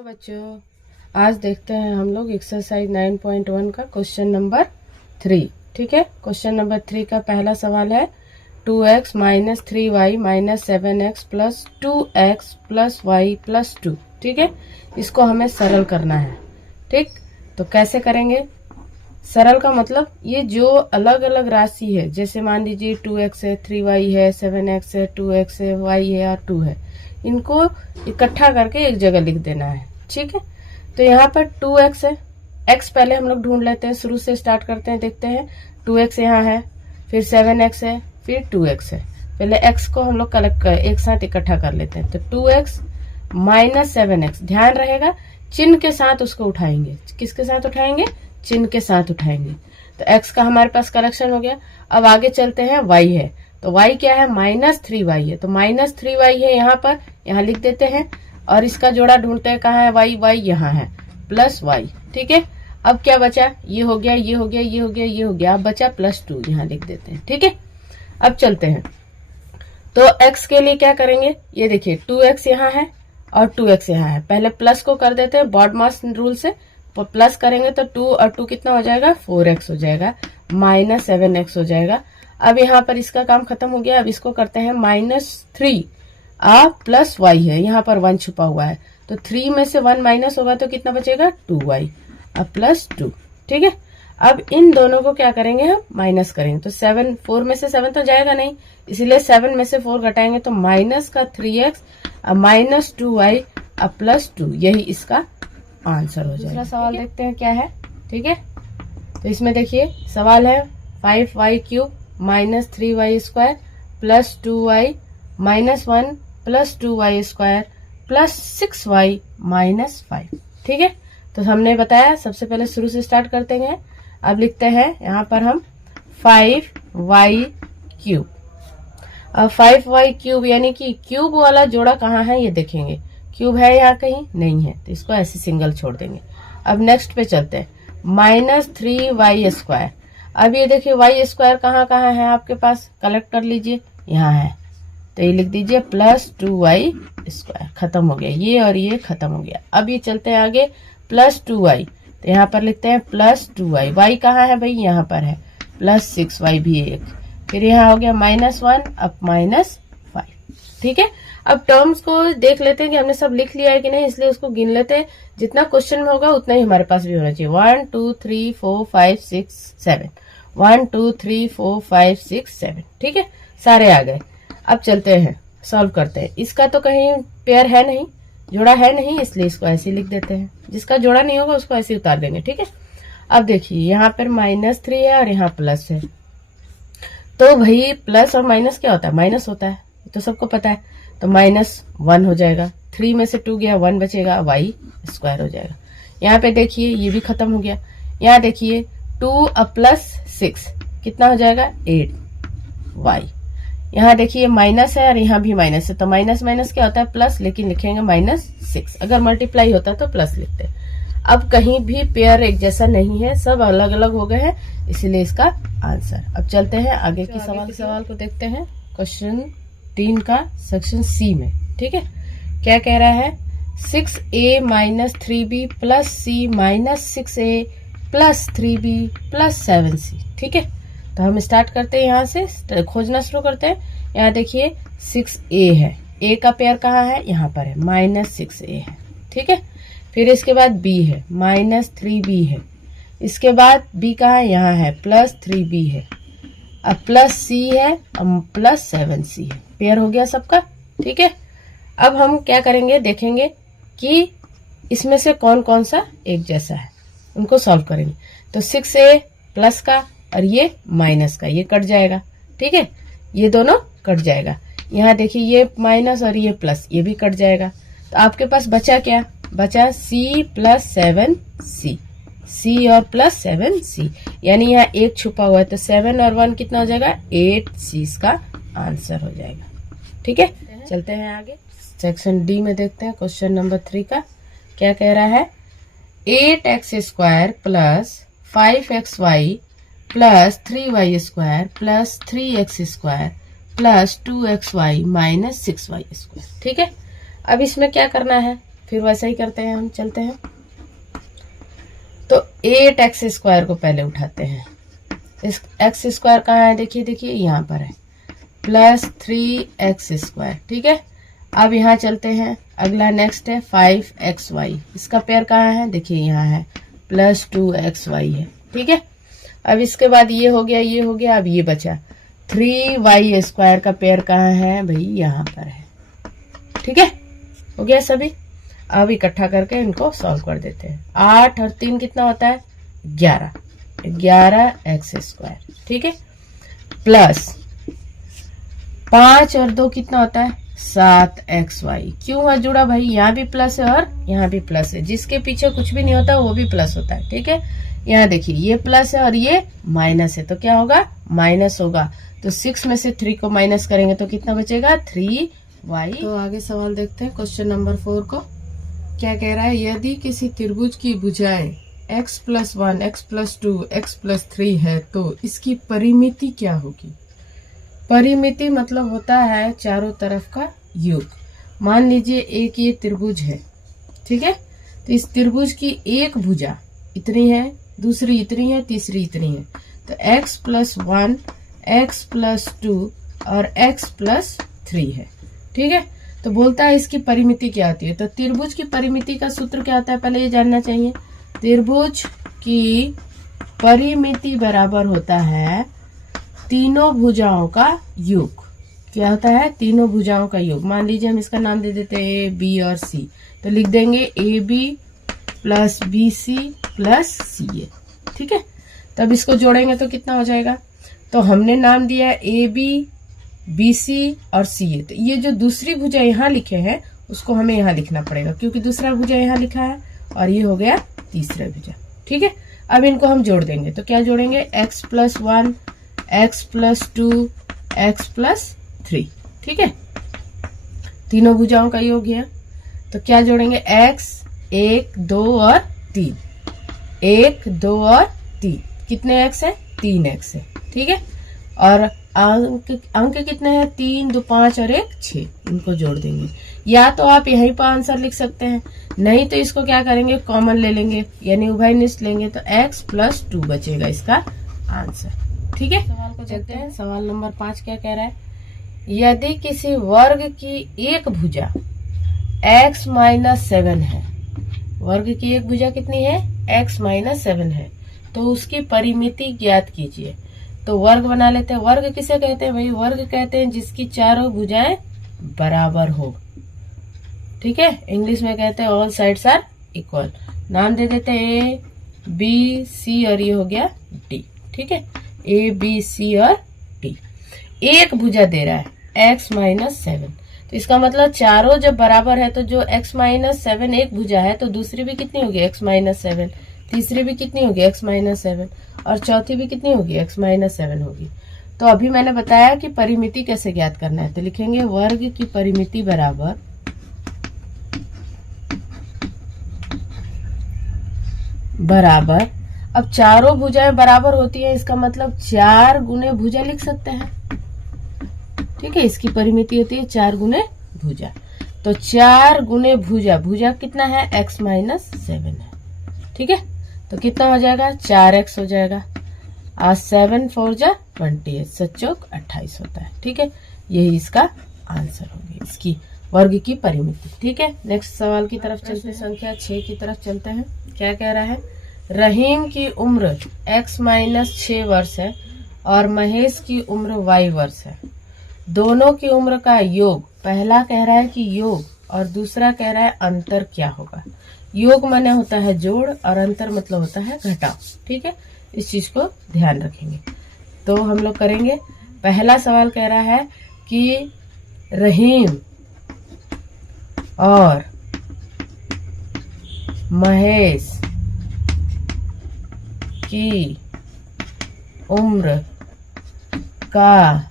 तो बच्चों आज देखते हैं हम लोग एक्सरसाइज 9.1 का क्वेश्चन नंबर 3। ठीक है, क्वेश्चन नंबर 3 का पहला सवाल है 2x minus 3y minus 7x plus 2x plus y plus 2। ठीक है, इसको हमें सरल करना है। ठीक, तो कैसे करेंगे? सरल का मतलब ये जो अलग अलग राशि है, जैसे मान लीजिए 2x है, 3y है, 7x है, 2x है, y है और 2 है, इनको इकट्ठा करके एक जगह लिख देना है। ठीक है, तो यहाँ पर 2x है, x पहले हम लोग ढूंढ लेते हैं, शुरू से स्टार्ट करते हैं, देखते हैं। 2x यहाँ है, फिर 7x है, फिर 2x है। पहले x को हम लोग कलेक्ट कर एक साथ इकट्ठा कर लेते हैं। तो 2x माइनस 7x, ध्यान रहेगा चिन्ह के साथ उसको उठाएंगे। किसके साथ उठाएंगे? चिन्ह के साथ उठाएंगे। तो x का हमारे पास कलेक्शन हो गया। अब आगे चलते हैं, y है, तो y क्या है? माइनस 3y है, तो माइनस 3y है यहाँ पर, यहाँ लिख देते हैं। और इसका जोड़ा ढूंढते हैं, कहाँ है y? y यहाँ है, प्लस y। ठीक है, अब क्या बचा? ये हो गया, ये हो गया, ये हो गया, ये हो गया, अब बचा प्लस 2, यहाँ लिख देते हैं। ठीक है, अब चलते हैं। तो x के लिए क्या करेंगे? ये देखिए 2x यहाँ है और 2x यहाँ है। पहले प्लस को कर देते हैं बॉड मास रूल से, तो प्लस करेंगे तो 2 और 2 कितना हो जाएगा? 4x हो जाएगा, माइनस 7x हो जाएगा। अब यहाँ पर इसका काम खत्म हो गया। अब इसको करते हैं माइनस 3 प्लस y है, यहाँ पर 1 छुपा हुआ है, तो 3 में से 1 माइनस होगा तो कितना बचेगा? 2y अब प्लस 2। ठीक है, अब इन दोनों को क्या करेंगे? हम माइनस करेंगे। तो 7, 4 में से 7 तो जाएगा नहीं, इसीलिए 7 में से 4 घटाएंगे तो माइनस का 3x अब माइनस 2y अब प्लस 2, यही इसका आंसर हो जाएगा। दूसरा सवाल देखते हैं क्या है। ठीक है, तो इसमें देखिए सवाल है 5y cube minus 3y square plus 2y minus 1 plus 2y square plus 6y minus 5। ठीक है, तो हमने बताया सबसे पहले शुरू से स्टार्ट करते हैं। अब लिखते हैं यहाँ पर हम 5y क्यूब। अब 5y क्यूब यानी कि क्यूब वाला जोड़ा कहाँ है ये देखेंगे। क्यूब है यहाँ कहीं? नहीं है, तो इसको ऐसे सिंगल छोड़ देंगे। अब नेक्स्ट पे चलते हैं, माइनस 3y स्क्वायर। अब ये देखिए y स्क्वायर कहाँ कहाँ है आपके पास, कलेक्ट कर लीजिए, यहाँ है, तो ये लिख दीजिए प्लस 2y स्क्वायर। खत्म हो गया ये और ये खत्म हो गया। अब ये चलते हैं आगे, प्लस 2y, तो यहाँ पर लिखते हैं प्लस 2y। y कहाँ है भाई? यहाँ पर है, प्लस 6y भी एक। फिर यहाँ हो गया माइनस 1 अब माइनस 5। ठीक है, अब टर्म्स को देख लेते हैं कि हमने सब लिख लिया है कि नहीं, इसलिए उसको गिन लेते हैं। जितना क्वेश्चन में होगा उतना ही हमारे पास भी होना चाहिए। 1 2 3 4 5 6 7, 1 2 3 4 5 6 7। ठीक है, सारे आ गए। अब चलते हैं सॉल्व करते हैं। इसका तो कहीं पेयर है नहीं, जोड़ा है नहीं, इसलिए इसको ऐसे लिख देते हैं। जिसका जोड़ा नहीं होगा उसको ऐसे उतार देंगे। ठीक है, अब देखिए यहाँ पर माइनस 3 है और यहाँ प्लस है, तो भाई प्लस और माइनस क्या होता है? माइनस होता है, तो सबको पता है। तो माइनस 1 हो जाएगा, 3 में से 2 गया, 1 बचेगा, y स्क्वायर हो जाएगा। यहाँ पे देखिए ये भी खत्म हो गया। यहाँ देखिए 2 अब प्लस 6 कितना हो जाएगा? 8y। यहाँ देखिए माइनस है और यहाँ भी माइनस है, तो माइनस माइनस क्या होता है? प्लस, लेकिन लिखेंगे माइनस 6। अगर मल्टीप्लाई होता तो प्लस लिखते। अब कहीं भी पेयर एक जैसा नहीं है, सब अलग अलग हो गए हैं, इसीलिए इसका आंसर। अब चलते हैं आगे के सवाल को देखते हैं। क्वेश्चन 3 का सेक्शन सी में। ठीक है, क्या कह रहा है? 6a minus 3b plus c minus 6a plus 3b plus 7c। ठीक है, तो हम स्टार्ट करते हैं, यहाँ से खोजना शुरू करते हैं। यहाँ देखिए 6a है, a का पेयर कहाँ है? यहाँ पर है, माइनस 6a है। ठीक है, फिर इसके बाद b है, माइनस 3b है। इसके बाद b कहाँ है? यहाँ है, प्लस 3b है। अब प्लस c है, अब प्लस 7c है। पेयर हो गया सबका। ठीक है, अब हम क्या करेंगे, देखेंगे कि इसमें से कौन कौन सा एक जैसा है, उनको सॉल्व करेंगे। तो 6a प्लस का और ये माइनस का, ये कट जाएगा। ठीक है, ये दोनों कट जाएगा। यहाँ देखिए ये माइनस और ये प्लस, ये भी कट जाएगा। तो आपके पास बचा क्या? बचा c प्लस 7c, c और प्लस 7c, यानी यहाँ 1 छुपा हुआ है, तो 7 और 1 कितना हो जाएगा? 8c इसका आंसर हो जाएगा। ठीक है, चलते हैं आगे सेक्शन डी में देखते हैं। क्वेश्चन नंबर 3 का क्या कह रहा है? 8x square plus 5xy plus 3y square plus 3x square plus 2xy minus 6y square. ठीक है, अब इसमें क्या करना है? फिर वैसा ही करते हैं हम, चलते हैं। तो 8x² को पहले उठाते हैं। इस x² कहाँ है, देखिए देखिए यहाँ पर है, प्लस 3x², ठीक है। अब यहाँ चलते हैं, अगला नेक्स्ट है 5xy, इसका पेयर कहाँ है, देखिए यहाँ है, प्लस 2xy है, ठीक है। अब इसके बाद ये हो गया, ये हो गया, अब ये बचा 3y² का पेयर कहाँ है भाई, यहाँ पर है, ठीक है। हो गया सभी। अब इकट्ठा करके इनको सॉल्व कर देते हैं। 8 और 3 कितना होता है, 11x², ठीक है, प्लस 5 और 2 कितना होता है, 7xy। क्यों है जुड़ा भाई, यहाँ भी प्लस है और यहाँ भी प्लस है, जिसके पीछे कुछ भी नहीं होता वो भी प्लस होता है, ठीक है। यहाँ देखिए ये प्लस है और ये माइनस है, तो क्या होगा, माइनस होगा। तो 6 में से 3 को माइनस करेंगे तो कितना बचेगा, 3y। तो आगे सवाल देखते हैं, क्वेश्चन नंबर 4 को। क्या कह रहा है, यदि किसी त्रिभुज की भुजाएं x+1, x+2, x+3 है तो इसकी परिमिति क्या होगी। परिमिति मतलब होता है चारों तरफ का योग। मान लीजिए एक ये त्रिभुज है, ठीक है, तो इस त्रिभुज की एक भुजा इतनी है, दूसरी इतनी है, तीसरी इतनी है, तो x+1, x+2 और x+3 है, ठीक है। तो बोलता है इसकी परिमिति क्या होती है। तो त्रिभुज की परिमिति का सूत्र क्या होता है, पहले ये जानना चाहिए। त्रिभुज की परिमिति बराबर होता है तीनों भुजाओं का योग। क्या होता है, तीनों भुजाओं का योग। मान लीजिए हम इसका नाम दे देते हैं ए, बी और सी, तो लिख देंगे AB + BC + CA, ठीक है। तब इसको जोड़ेंगे तो कितना हो जाएगा, तो हमने नाम दिया है AB, BC और CA। तो ये जो दूसरी भुजा यहाँ लिखे हैं उसको हमें यहाँ लिखना पड़ेगा, क्योंकि दूसरा भुजा यहाँ लिखा है और ये हो गया तीसरा भुजा, ठीक है। अब इनको हम जोड़ देंगे, तो क्या जोड़ेंगे, x+1, x+2, x+3, ठीक है। तीनों भुजाओं का योग है, तो क्या जोड़ेंगे, x, 1, 2 और 3, 1, 2 और 3, कितने x है, 3x है, ठीक है। और अंक कितने हैं, 3, 2, 5 और 1, 6, इनको जोड़ देंगे। या तो आप यहीं पर आंसर लिख सकते हैं, नहीं तो इसको क्या करेंगे, कॉमन ले लेंगे, यानी उभयनिष्ठ लेंगे, तो x+2 बचेगा इसका आंसर, ठीक है। सवाल को देखते हैं। सवाल नंबर 5 क्या कह रहा है, यदि किसी वर्ग की एक भुजा x-7 है, वर्ग की एक भुजा कितनी है, x-7 है, तो उसकी परिमिति ज्ञात कीजिए। तो वर्ग बना लेते हैं। वर्ग किसे कहते हैं भाई, वर्ग कहते हैं जिसकी चारों भुजाएं बराबर हो, ठीक है। इंग्लिश में कहते हैं ऑल साइड्स आर इक्वल। नाम दे देते हैं A, B, C और ये हो गया D, ठीक है। A, B, C और D। एक भुजा दे रहा है x-7, तो इसका मतलब चारों जब बराबर है तो जो x-7 एक भुजा है तो दूसरी भी कितनी होगी, x-7, तीसरी भी कितनी होगी, x-7 और चौथी भी कितनी होगी, x-7 होगी। तो अभी मैंने बताया कि परिमिति कैसे ज्ञात करना है, तो लिखेंगे वर्ग की परिमिति बराबर। अब चारों भुजाएं बराबर होती है, इसका मतलब 4 गुने भुजा लिख सकते हैं, ठीक है। इसकी परिमिति होती है 4 गुने भुजा, तो 4 गुने भुजा, भुजा कितना है, x-7 है, ठीक है। तो कितना हो जाएगा, 4x हो जाएगा, 7 4 जा 28, 7 चौक 28 होता है, ठीक है। यही इसका आंसर होगी, इसकी वर्ग की परिमिति, ठीक है। नेक्स्ट सवाल की तरफ चलते हैं, संख्या 6 की तरफ चलते हैं। क्या कह रहा है, रहीम की उम्र x-6 वर्ष है और महेश की उम्र y वर्ष है। दोनों की उम्र का योग, पहला कह रहा है कि योग और दूसरा कह रहा है अंतर क्या होगा। योग माने होता है जोड़ और अंतर मतलब होता है घटाव, ठीक है। इस चीज को ध्यान रखेंगे। तो हम लोग करेंगे, पहला सवाल कह रहा है कि रहीम और महेश की उम्र का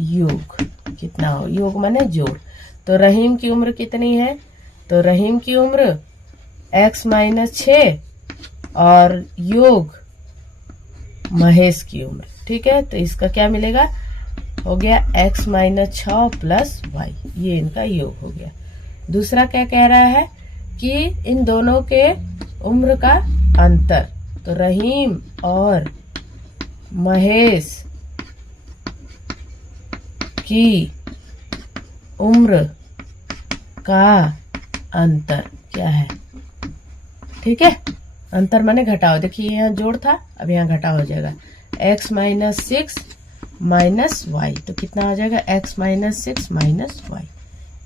योग कितना हो, योग माने जोड़। तो रहीम की उम्र कितनी है, तो रहीम की उम्र x-6 और योग महेश की उम्र, ठीक है। तो इसका क्या मिलेगा, हो गया x-6 + y, ये इनका योग हो गया। दूसरा क्या कह रहा है कि इन दोनों के उम्र का अंतर। तो रहीम और महेश की उम्र का अंतर क्या है? ठीक है, अंतर माने घटाओ। देखिए यहाँ जोड़ था, अब यहाँ घटाव हो जाएगा। x माइनस 6 माइनस वाई, तो कितना हो जाएगा? x minus 6 minus y.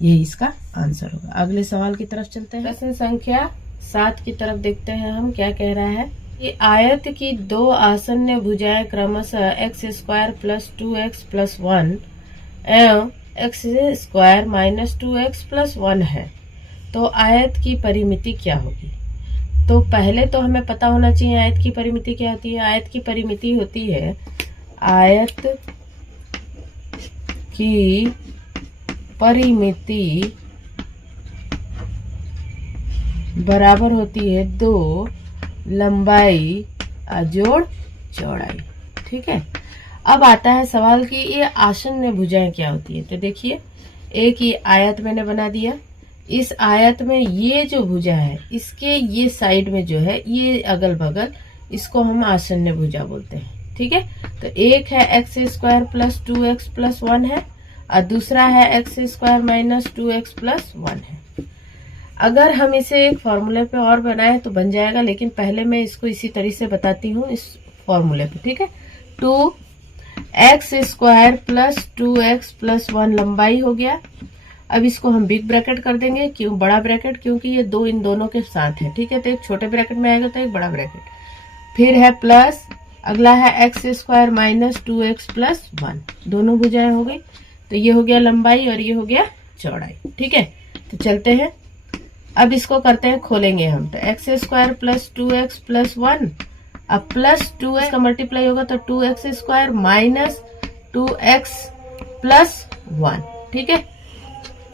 यही इसका आंसर होगा। अगले सवाल की तरफ चलते हैं। प्रश्न संख्या 7 की तरफ देखते हैं हम क्या कह रहा है। कि आयत की दो आसन्न भुजाएं क्रमशः X square plus 2x plus 1 एवं x square minus 2x plus 1 है, तो आयत की परिमिति क्या होगी? तो पहले तो हमें पता होना चाहिए आयत की परिमिति क्या होती है। आयत की परिमिति होती है, आयत की परिमिति बराबर होती है 2 लंबाई जोड़ चौड़ाई। ठीक है, अब आता है सवाल कि ये आसन्न भुजाएं क्या होती है। तो देखिए, एक ये आयत मैंने बना दिया। इस आयत में ये जो भुजा है, इसके ये साइड में जो है, ये अगल बगल, इसको हम आसन्न भुजा बोलते हैं। ठीक है, तो एक है x square plus 2x plus 1 है और दूसरा है x square minus 2x plus 1 है। अगर हम इसे एक फॉर्मूले पे और बनाए तो बन जाएगा, लेकिन पहले मैं इसको इसी तरीके से बताती हूँ इस फॉर्मूले पे। ठीक है, 2x square plus 2x plus 1 लंबाई हो गया। अब इसको हम बिग ब्रैकेट कर देंगे, क्यों बड़ा ब्रैकेट? क्योंकि ये दो इन दोनों के साथ है। ठीक है, तो एक छोटे ब्रैकेट में आएगा तो एक बड़ा ब्रैकेट, फिर है प्लस, अगला है x square minus 2x plus 1। दोनों भुजाएं हो गई, तो ये हो गया लंबाई और ये हो गया चौड़ाई। ठीक है, तो चलते हैं, अब इसको करते हैं, खोलेंगे हम। तो x square plus 2x plus 1, अब प्लस 2x का मल्टीप्लाई होगा तो 2x square minus 2x plus 1। ठीक है,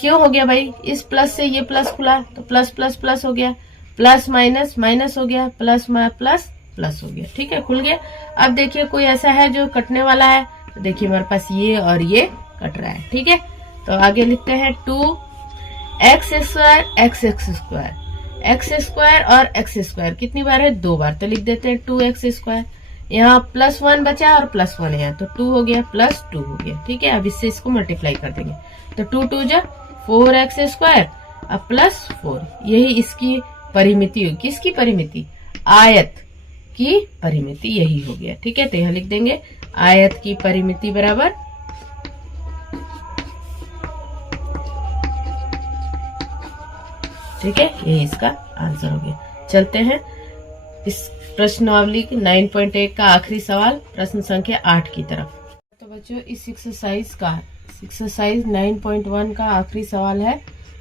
क्यों हो गया भाई? इस प्लस से ये प्लस खुला तो प्लस प्लस प्लस हो गया, प्लस माइनस माइनस हो गया, प्लस प्लस प्लस हो गया। ठीक है, खुल गया। अब देखिए कोई ऐसा है जो कटने वाला है, तो देखिए हमारे पास ये और ये कट रहा है। ठीक है, तो आगे लिखते हैं 2x square x square, x square और एक्स स्क्वायर कितनी बार है? 2 बार, तो लिख देते हैं 2x स्क्वायर। यहाँ प्लस 1 बचा और प्लस 1 है, तो 2 हो गया प्लस 2 हो गया। ठीक है, अब इससे इसको मल्टीप्लाई कर देंगे, तो 2 2 जा 4x स्क्वायर अब प्लस 4। यही इसकी परिमिति होगी। किसकी परिमिति? आयत की परिमिति, यही हो गया। ठीक है, तो यह लिख देंगे आयत की परिमिति बराबर ठीक है, यही इसका आंसर हो गया। चलते हैं इस प्रश्नावली 9.1 का आखिरी सवाल, प्रश्न संख्या 8 की तरफ। तो बच्चों इस एक्सरसाइज 9.1 का आखिरी सवाल है,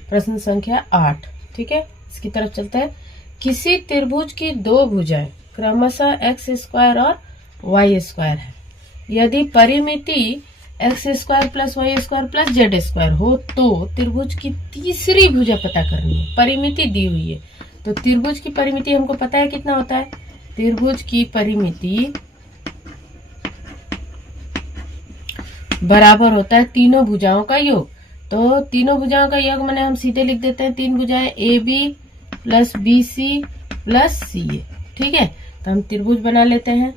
प्रश्न संख्या 8। ठीक है, इसकी तरफ चलते हैं। किसी त्रिभुज की दो भुजाएं क्रमशः एक्स स्क्वायर और वाई स्क्वायर है। यदि परिमिति X square plus Y square plus Z square हो तो त्रिभुज की तीसरी भुजा पता करनी है। परिमिति दी हुई है, तो त्रिभुज की परिमिति हमको पता है कितना होता है। त्रिभुज की परिमिति बराबर होता है तीनों भुजाओं का योग। तो तीनों भुजाओं का योग माने हम सीधे लिख देते हैं तीन भुजाएं A B plus B C plus C A. ठीक है, तो हम त्रिभुज बना लेते हैं,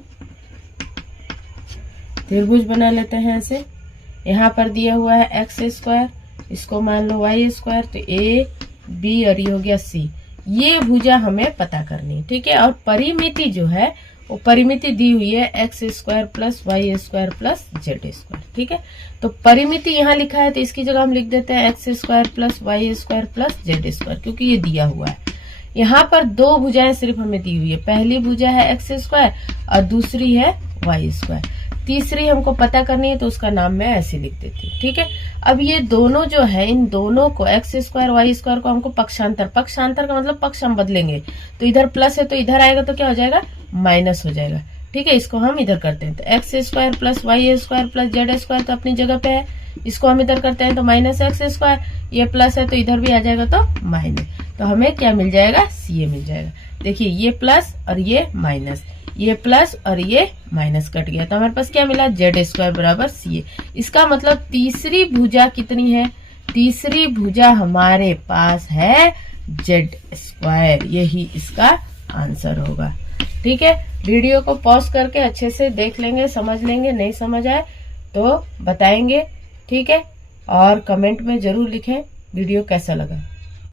त्रिभुज बना लेते हैं ऐसे। यहाँ पर दिया हुआ है एक्स स्क्वायर, इसको मान लो वाई स्क्वायर, तो ए बी और ये हो गया सी। ये भुजा हमें पता करनी है। ठीक है, और परिमिति जो है वो परिमिति दी हुई है x square plus Y square plus Z square. ठीक है, तो परिमिति यहाँ लिखा है तो इसकी जगह हम लिख देते हैं x square plus Y square plus Z square, क्योंकि ये दिया हुआ है। यहाँ पर दो भुजाएं सिर्फ हमें दी हुई है, पहली भुजा है एक्स स्क्वायर और दूसरी है वाई स्क्वायर। तीसरी हमको पता करनी है तो उसका नाम मैं ऐसे लिख देती हूँ। ठीक है, अब ये दोनों जो है, इन दोनों को एक्स स्क्वायर वाई स्क्वायर को हमको पक्षांतर, पक्षांतर का मतलब पक्ष हम बदलेंगे, तो इधर प्लस है तो इधर आएगा तो क्या हो जाएगा, माइनस हो जाएगा। ठीक है, इसको हम इधर करते हैं तो x square plus Y square plus Z square तो अपनी जगह पे है, इसको हम इधर करते हैं तो माइनस एक्स स्क्वायर, ये प्लस है तो इधर भी आ जाएगा तो माइनस, तो हमें क्या मिल जाएगा, सी ए मिल जाएगा। देखिए ये प्लस और ये माइनस, ये प्लस और ये माइनस कट गया, तो हमारे पास क्या मिला, जेड स्क्वायर बराबर सी ए। इसका मतलब तीसरी भुजा कितनी है, तीसरी भुजा हमारे पास है जेड स्क्वायर, यही इसका आंसर होगा। ठीक है, वीडियो को पॉज करके अच्छे से देख लेंगे, समझ लेंगे, नहीं समझ आए तो बताएंगे। ठीक है, और कमेंट में जरूर लिखें वीडियो कैसा लगा।